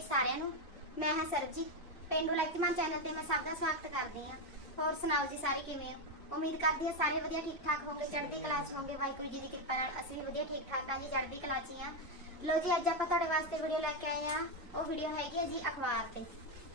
ਜੀ ਸਾਰਿਆਂ ਨੂੰ। ਮੈਂ ਹਾਂ ਸਰਬਜੀਤ ਪਿੰਡੂ ਲਾਈਕਮਾਨ ਚੈਨਲ ਤੇ ਮੈਂ ਸਭ ਦਾ ਸਵਾਗਤ ਕਰਦੀ ਹਾਂ। ਹੋਰ ਸੁਣਾਓ ਜੀ ਸਾਰੇ ਕਿਵੇਂ ਹੋ? ਉਮੀਦ ਕਰਦੀ ਹਾਂ ਸਾਰੇ ਵਧੀਆ ਠੀਕ ਠਾਕ ਹੋਗੇ ਚੜ੍ਹਦੀ ਕਲਾ 'ਚ ਹੋਗੇ ਵਾਹਿਗੁਰੂ ਜੀ ਦੀ ਕਿਰਪਾ ਨਾਲ ਅਸੀਂ ਵੀ ਵਧੀਆ ਠੀਕ ਠਾਕ ਹਾਂ ਜੀ, ਚੜ੍ਹਦੀ ਕਲਾ ਹੀ ਹਾਂ। ਲੋ ਜੀ, ਅੱਜ ਆਪਾਂ ਤੁਹਾਡੇ ਵਾਸਤੇ ਵੀਡੀਓ ਲੈ ਕੇ ਆਏ ਆ ਉਹ ਵੀਡੀਓ ਹੈਗੀ ਆ ਜੀ ਅਖਬਾਰ ਤੇ।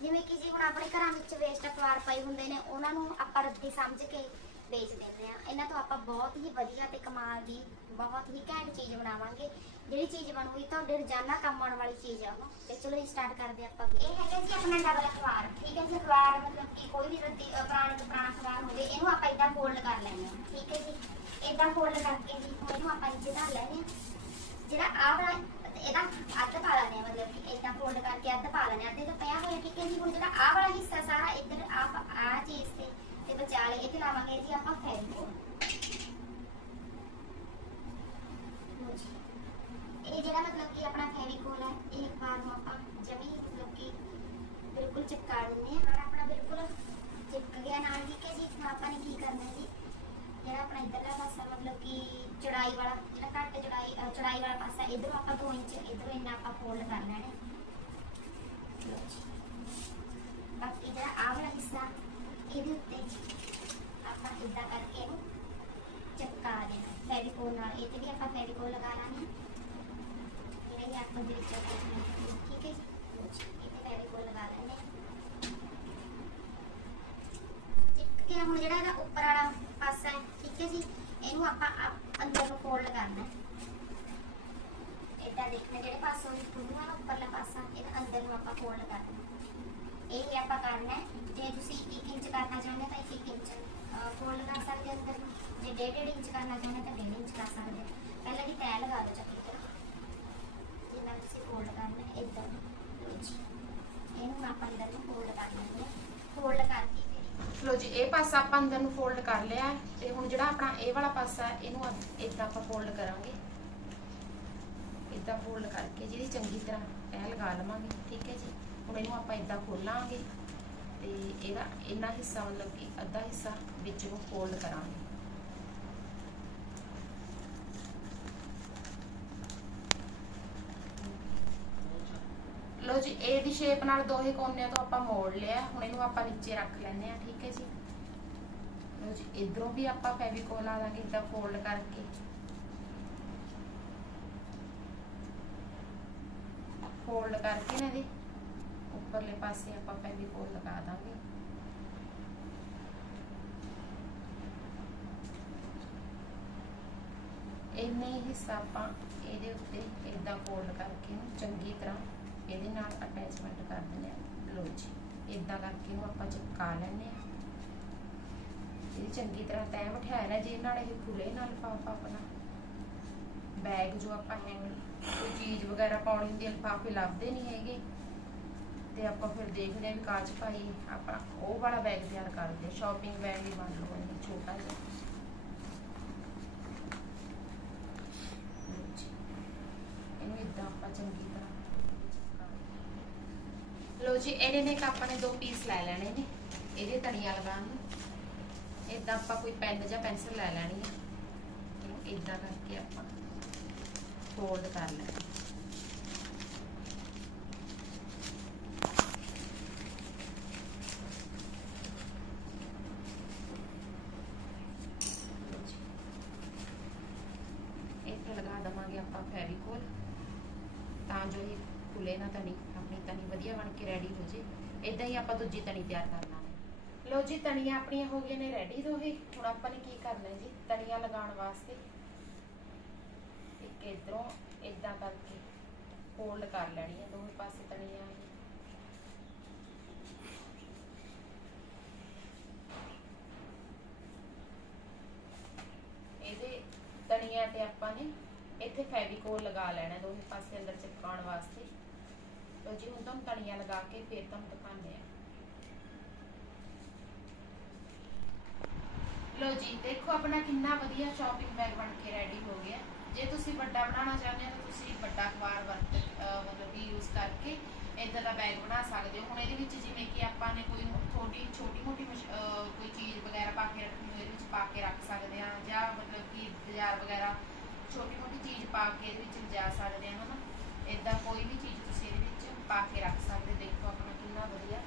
ਜਿਵੇਂ ਕਿ ਜੀ ਹੁਣ ਆਪਣੇ ਘਰਾਂ ਵਿੱਚ ਵੇਸਟ ਅਖਬਾਰ ਪਏ ਹੁੰਦੇ ਨੇ, ਉਹਨਾਂ ਨੂੰ ਆਪਾਂ ਰੱਦੀ ਸਮਝ ਕੇ ਵੇਚ ਦਿੰਦੇ ਆ ਇਹਨਾਂ ਤੋਂ ਆਪਾਂ ਬਹੁਤ ਹੀ ਵਧੀਆ ਤੇ ਕਮਾਲ ਦੀ, ਬਹੁਤ ਹੀ ਘੈਂਟ ਚੀਜ਼ ਬਣਾਵਾਂਗੇ। ਜਿਹੜੀ ਚੀਜ਼ ਬਣੂਗੀ ਤੁਹਾਡੇ ਰੋਜ਼ਾਨਾ ਕੰਮ ਆਉਣ ਵਾਲੀ ਚੀਜ਼ ਆ ਉਹ। ਤੇ ਚਲੋ ਜੀ ਸਟਾਰਟ ਕਰਦੇ ਆਪਾਂ। ਇਹ ਹੈਗਾ ਜੀ ਆਪਣਾ ਡਬਲ ਅਖਬਾਰ। ਠੀਕ ਹੈ ਜੀ, ਅਖਬਾਰ ਮਤਲਬ ਕਿ ਕੋਈ ਵੀ ਰੱਦੀ ਪੁਰਾਣੇ ਤੋਂ ਪੁਰਾਣਾ ਅਖਬਾਰ ਹੋਵੇ, ਇਹਨੂੰ ਆਪਾਂ ਇਦਾਂ ਫੋਲਡ ਕਰ ਲੈਂਦੇ ਹਾਂ। ਠੀਕ ਹੈ ਜੀ? ਇਦਾਂ ਫੋਲਡ ਕਰਕੇ ਜੀ ਇਹਨੂੰ ਆਪਾਂ ਨੀਚੇ ਧਰ ਲੈਂਦੇ ਹਾਂ। ਜਿਹੜਾ ਆਹ ਵਾਲਾ, ਇਹਦਾ ਅੱਧ ਪਾ ਲੈਂਦੇ ਹਾਂ, ਮਤਲਬ ਕਿ ਇਦਾਂ ਫੋਲਡ ਕਰਕੇ ਅੱਧ ਪਾ ਲੈਂਦੇ ਹਾਂ। ਅੱਧੇ ਤਾਂ ਪਿਆ ਹੋਇਆ ਠੀਕ ਹੈ ਜੀ? ਹੁਣ ਜਿਹੜਾ ਆਹ ਵਾਲਾ ਹਿੱਸਾ ਸਾਰਾ ਇੱਧਰ ਆਪ ਆ ਚੀਜ਼ ਤੇ ਤੇ ਬਚਾ ਲਏ ਤੇ ਲਾਵਾਂਗੇ ਜੀ ਆਪਾਂ ਫੈਬਰਿਕ ਇਹ ਜਿਹੜਾ ਮਤਲਬ ਕਿ ਆਪਣਾ ਫੈਵੀਕੋਲ ਹੈ ਇਹ ਅਖਬਾਰ ਨੂੰ ਆਪਾਂ ਜਮੀ ਮਤਲਬ ਕਿ ਬਿਲਕੁਲ ਚਿਪਕਾ ਦਿੰਦੇ ਹਾਂ ਔਰ ਆਪਣਾ ਬਿਲਕੁਲ ਚਿਪਕ ਗਿਆ ਨਾਲ ਠੀਕ ਹੈ ਜੀ ਹੁਣ ਆਪਾਂ ਨੇ ਕੀ ਕਰਨਾ ਜੀ ਜਿਹੜਾ ਆਪਣਾ ਇਧਰਲਾ ਪਾਸਾ, ਮਤਲਬ ਕਿ ਚੜਾਈ ਵਾਲਾ, ਜਿਹੜਾ ਘੱਟ ਚੜਾਈ ਚੜਾਈ ਵਾਲਾ ਪਾਸਾ, ਇਧਰੋਂ ਆਪਾਂ 2 ਇੰਚ, ਇਧਰੋਂ ਇੰਨਾ ਆਪਾਂ ਫੋਲਡ ਕਰ ਲੈਣਾ ਬਾਕੀ ਜਿਹੜਾ ਆਹ ਵਾਲਾ ਹਿੱਸਾ, ਇਹਦੇ ਉੱਤੇ ਆਪਾਂ ਇਦਾਂ ਕਰਕੇ ਇਹਨੂੰ ਚਿਪਕਾ ਦੇਣਾ ਫੈਵੀਕੋਲ ਨਾਲ, ਇਹ ਤੇ ਵੀ ਆਪਾਂ ਫੈਵੀਕੋਲ ਲਗਾ ਲਾਂਗੇ। ਜਿਹੜਾ ਇਹ ਆਪਾਂ ਦੇ ਵਿੱਚ ਠੀਕ ਹੈ ਇਹ ਤੇ ਫੈਵੀਕੋਲ ਲਗਾ ਲੈਂਦੇ ਹਾਂ। ਹੁਣ ਜਿਹੜਾ ਇਹਦਾ ਉੱਪਰ ਵਾਲਾ ਪਾਸਾ ਹੈ ਠੀਕ ਹੈ ਜੀ ਇਹਨੂੰ ਆਪਾਂ ਅੰਦਰ ਨੂੰ ਫੋਲਡ ਕਰਨਾ ਇਦਾਂ ਦੇਖਣਾ ਜਿਹੜੇ ਪਾਸੋਂ ਖੁੱਲ੍ਹਾ ਵਾਲਾ ਉੱਪਰਲਾ ਪਾਸਾ ਇਹਦਾ ਅੰਦਰ ਨੂੰ ਆਪਾਂ ਫੋਲਡ ਕਰਨਾ ਇਹ ਹੀ ਆਪਾਂ ਕਰਨਾ ਜੇ ਤੁਸੀਂ 1 ਇੰਚ ਕਰਨਾ ਚਾਹੁੰਦੇ ਹੋ ਤਾਂ 1 ਇੰਚ ਫੋਲਡ ਕਰ ਸਕਦੇ ਅੰਦਰ ਨੂੰ ਜੇ 1.5 ਇੰਚ ਕਰਨਾ ਚਾਹੁੰਦੇ ਤਾਂ 1.5 ਇੰਚ ਕਰ ਸਕਦੇ ਹੋ ਪਹਿਲਾਂ ਦੀ ਤੈਅ ਲਗਾ ਦਿਓ ਚੰਗੀ ਤਰ੍ਹਾਂ ਜਿੰਨਾ ਤੁਸੀਂ ਫੋਲਡ ਕਰਨਾ ਹੈ ਇਦਾਂ ਲਓ ਜੀ ਇਹਨੂੰ ਆਪਾਂ ਅੰਦਰ ਨੂੰ ਫੋਲਡ ਕਰ ਲੈਂਦੇ ਹਾਂ ਫੋਲਡ ਕਰਕੇ ਫਿਰ ਲੋ ਜੀ ਇਹ ਪਾਸਾ ਆਪਾਂ ਅੰਦਰ ਨੂੰ ਫੋਲਡ ਕਰ ਲਿਆ ਤੇ ਹੁਣ ਜਿਹੜਾ ਆਪਣਾ ਇਹ ਵਾਲਾ ਪਾਸਾ ਹੈ, ਇਹਨੂੰ ਇਦਾਂ ਆਪਾਂ ਫੋਲਡ ਕਰਾਂਗੇ। ਇਦਾਂ ਫੋਲਡ ਕਰਕੇ ਜਿਹਦੀ ਚੰਗੀ ਤਰ੍ਹਾਂ ਤਹਿ ਲਗਾ ਲਵਾਂਗੇ, ਠੀਕ ਹੈ ਜੀ? ਹੁਣ ਇਹਨੂੰ ਆਪਾਂ ਇਦਾਂ ਖੋਲਾਂਗੇ ਤੇ ਇਹਦਾ ਇੰਨਾ ਹਿੱਸਾ ਮਤਲਬ ਕਿ ਅੱਧਾ ਹਿੱਸਾ ਵਿੱਚ ਨੂੰ ਫੋਲਡ ਕਰਾਂਗੇ। ਲੋ ਜੀ, ਇਹ ਦੀ ਸ਼ੇਪ ਨਾਲ ਦੋਹੇ ਕੋਨਿਆਂ ਤੋਂ ਆਪਾਂ ਮੋੜ ਲਿਆ। ਹੁਣ ਇਹਨੂੰ ਆਪਾਂ ਨੀਚੇ ਰੱਖ ਲੈਂਦੇ ਆ ਠੀਕ ਹੈ ਜੀ? ਲੋ ਜੀ ਇਧਰੋਂ ਵੀ ਆਪਾਂ ਫੈਵੀਕੋਲ ਲਾ ਦਾਂਗੇ ਫੋਲਡ ਕਰਕੇ। ਫੋਲਡ ਕਰਕੇ ਨਾ ਇਹਦੇ, ਉੱਪਰਲੇ ਪਾਸੇ ਆਪਾਂ ਫੈਵੀਕੋਲ ਲਗਾ ਦਾਂਗੇ। ਇੰਨੇ ਹਿੱਸਾ ਆਪਾਂ ਇਹਦੇ ਉੱਤੇ ਇਦਾਂ ਫੋਲਡ ਕਰਕੇ ਇਹਨੂੰ ਚੰਗੀ ਤਰ੍ਹਾਂ ਇਹਦੇ ਨਾਲ ਅਟੈਚਮੈਂਟ ਕਰ ਦਿੰਦੇ ਆ ਲੋ ਜੀ ਇਦਾਂ ਕਰਕੇ ਇਹਨੂੰ ਆਪਾਂ ਚਿਪਕਾ ਲੈਂਦੇ ਆ ਇਹ ਚੰਗੀ ਤਰ੍ਹਾਂ ਤੈਅ ਬਿਠਾਇਆ ਲੈ ਜੇ ਨਾਲ ਇਹ ਖੁੱਲੇ ਨਾਲ ਲਿਫਾਫਾ ਆਪਣਾ। ਬੈਗ ਜੋ ਆਪਾਂ ਹੈਂਗ, ਕੋਈ ਚੀਜ਼ ਵਗੈਰਾ ਪਾਉਣੀ ਹੁੰਦੀ ਲਿਫਾਫੇ ਲੱਭਦੇ ਨਹੀਂ ਹੈਗੇ। ਤੇ ਆਪਾਂ ਫਿਰ ਦੇਖਦੇ ਆ ਵੀ ਕਾਚ ਪਾਈ, ਆਪਾਂ ਉਹ ਵਾਲਾ ਬੈਗ ਤਿਆਰ ਕਰਦੇ ਸ਼ਾਪਿੰਗ ਬੈਗ ਹੀ ਬਣ ਲਓ, ਇਹ ਛੋਟਾ ਜਿਹਾ। ਇਹਨੂੰ ਇਦਾਂ ਆਪਾਂ ਚੰਗੀ ਤਰ੍ਹਾਂ ਲੋ ਜੀ, ਇਹਦੇ ਨੇ ਆਪਾਂ ਨੇ ਦੋ ਪੀਸ ਲੈ ਲੈਣੇ ਨੇ, ਇਹਦੇ ਤਣੀਆਂ ਲਗਾਉਣ। ਨੂੰ ਇਦਾਂ ਆਪਾਂ ਕੋਈ ਪੈਨ ਜਾਂ ਪੈਨਸਲ ਲੈ ਲੈਣੀ ਹੈ ਇਹਨੂੰ ਇਦਾਂ ਕਰਕੇ ਆਪਾਂ ਫੋਲਡ ਕਰ ਲੈਣਾ। ਇੱਥੇ ਲਗਾ ਦਵਾਂਗੇ ਆਪਾਂ ਫੈਵੀਕੋਲ ਤਾਂ ਜੋ ਇਹ ਖੁੱਲੇ ਨਾ ਤਣੀ, ਆਪਣੀ ਤਣੀ ਵਧੀਆ ਬਣ ਕੇ ਰੈਡੀ ਹੋ ਜੇ। ਇਦਾਂ ਹੀ ਆਪਾਂ ਦੂਜੀ ਤਣੀ ਤਿਆਰ ਕਰਨਾ ਲੋ ਜੀ, ਤਣੀਆਂ ਆਪਣੀਆਂ ਹੋ ਗਈਆਂ ਨੇ ਰੈਡੀ ਦੋਹੇ। ਹੁਣ ਆਪਾਂ ਨੇ ਕੀ ਕਰਨਾ ਜੀ? ਤਣੀਆਂ ਲਗਾਉਣ ਵਾਸਤੇ ਇੱਕ ਇਧਰੋਂ ਇਦਾਂ ਕਰਕੇ ਫੋਲਡ ਕਰ ਲੈਣੀ ਹੈ ਦੋਵੇਂ ਪਾਸੇ ਤਣੀਆਂ ਇਹਦੇ ਤਣੀਆਂ ਤੇ ਆਪਾਂ ਨੇ ਇੱਥੇ ਫੈਵੀਕੋਲ ਲਗਾ ਲੈਣਾ ਦੋਵੇਂ ਪਾਸੇ ਅੰਦਰ ਚਿਪਕਾਉਣ ਵਾਸਤੇ। ਲੋ ਜੀ, ਹੁਣ ਤੁਹਾਨੂੰ ਤਣੀਆਂ ਲਗਾ ਕੇ ਫੇਰ ਤੁਹਾਨੂੰ ਦਿਖਾਉਂਦੇ ਆ ਲੋ ਜੀ, ਦੇਖੋ ਆਪਣਾ ਕਿੰਨਾ ਵਧੀਆ ਸ਼ਾਪਿੰਗ ਬੈਗ ਬਣ ਕੇ ਰੈਡੀ ਹੋ ਗਿਆ। ਜੇ ਤੁਸੀਂ ਵੱਡਾ ਬਣਾਉਣਾ ਚਾਹੁੰਦੇ ਹੋ ਤਾਂ ਤੁਸੀਂ ਵੱਡਾ ਅਖਬਾਰ ਵਰਤ ਮਤਲਬ ਕਿ ਯੂਜ਼ ਕਰਕੇ ਇਦਾਂ ਦਾ ਬੈਗ ਬਣਾ ਸਕਦੇ ਹੋ। ਹੁਣ ਇਹਦੇ ਵਿੱਚ ਜਿਵੇਂ ਕਿ ਆਪਾਂ ਨੇ ਕੋਈ ਥੋੜੀ, ਛੋਟੀ ਮੋਟੀ ਮਸ਼- ਕੋਈ ਚੀਜ਼ ਵਗੈਰਾ ਪਾ ਕੇ ਰੱਖਣੀ ਹੋਵੇ, ਇਹਦੇ ਵਿੱਚ ਪਾ ਕੇ ਰੱਖ ਸਕਦੇ ਹਾਂ ਜਾਂ ਮਤਲਬ ਕਿ ਬਾਜ਼ਾਰ ਵਗੈਰਾ ਛੋਟੀ ਮੋਟੀ ਚੀਜ਼ ਪਾ ਕੇ ਇਹਦੇ ਵਿੱਚ ਲਿਜਾ ਸਕਦੇ ਆ ਹਨਾ? ਇਦਾਂ ਕੋਈ ਵੀ ਚੀਜ਼ ਤੁਸੀਂ ਇਹਦੇ ਵਿੱਚ ਪਾ ਕੇ ਰੱਖ ਸਕਦੇ ਦੇਖੋ ਆਪਣਾ ਕਿੰਨਾ ਵਧੀਆ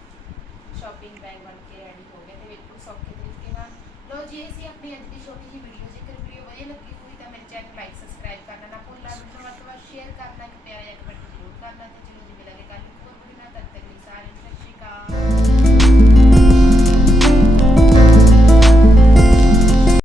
ਸ਼ਾਪਿੰਗ ਬੈਗ ਬਣ ਕੇ ਰੈਡੀ ਹੋ ਗਿਆ ਤੇ ਬਿਲਕੁਲ ਸੌਖੇ ਤਰੀਕੇ ਨਾਲ ਲੋ ਜੀ, ਅਸੀਂ ਆਪਣੀ ਅੱਜ ਦੀ ਛੋਟੀ ਜਿਹੀ ਵੀਡੀਓ ਜੇਕਰ ਵੀਡੀਓ ਵਧੀਆ ਲੱਗੀ ਹੋਈ ਤਾਂ ਮੇਰੇ ਚੈਨਲ ਲਾਈਕ ਸਬਸਕ੍ਰਾਈਬ ਕਰਨਾ ਨਾ ਭੁੱਲਣਾ। ਵੀਡੀਓ ਵੱਧ ਤੋਂ ਵੱਧ ਸ਼ੇਅਰ ਕਰਨਾ, ਇੱਕ ਪਿਆਰਾ ਜਿਹਾ ਕਮੈਂਟ ਜ਼ਰੂਰ ਕਰਨਾ ਤੇ